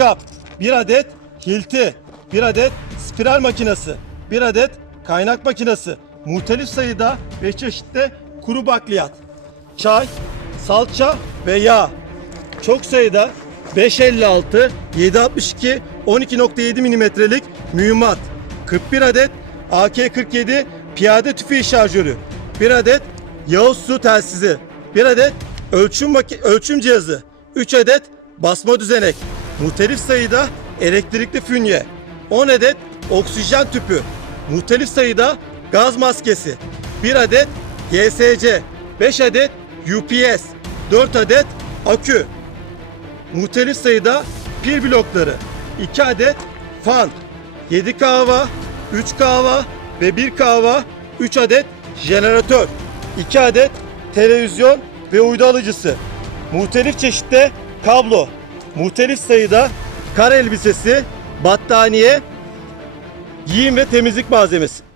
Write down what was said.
kap, 1 adet hilti, 1 adet spiral makinesi, 1 adet kaynak makinesi, muhtelif sayıda ve çeşitli kuru bakliyat, çay, salça ve yağ. Çok sayıda 556, 762, 12.7 milimetrelik mühimmat, 41 adet AK-47 piyade tüfeği şarjörü, 1 adet Yağız su telsizi, 1 adet ölçüm, ölçüm cihazı, 3 adet basma düzenek, muhtelif sayıda elektrikli fünye, 10 adet oksijen tüpü, muhtelif sayıda gaz maskesi, 1 adet GSC, 5 adet UPS, 4 adet akü, muhtelif sayıda pil blokları, 2 adet fan, 7 kahva, 3 kahva ve 1 kahva, 3 adet jeneratör, 2 adet televizyon ve uydu alıcısı, muhtelif çeşitte kablo, muhtelif sayıda kar elbisesi, battaniye, giyim ve temizlik malzemesi.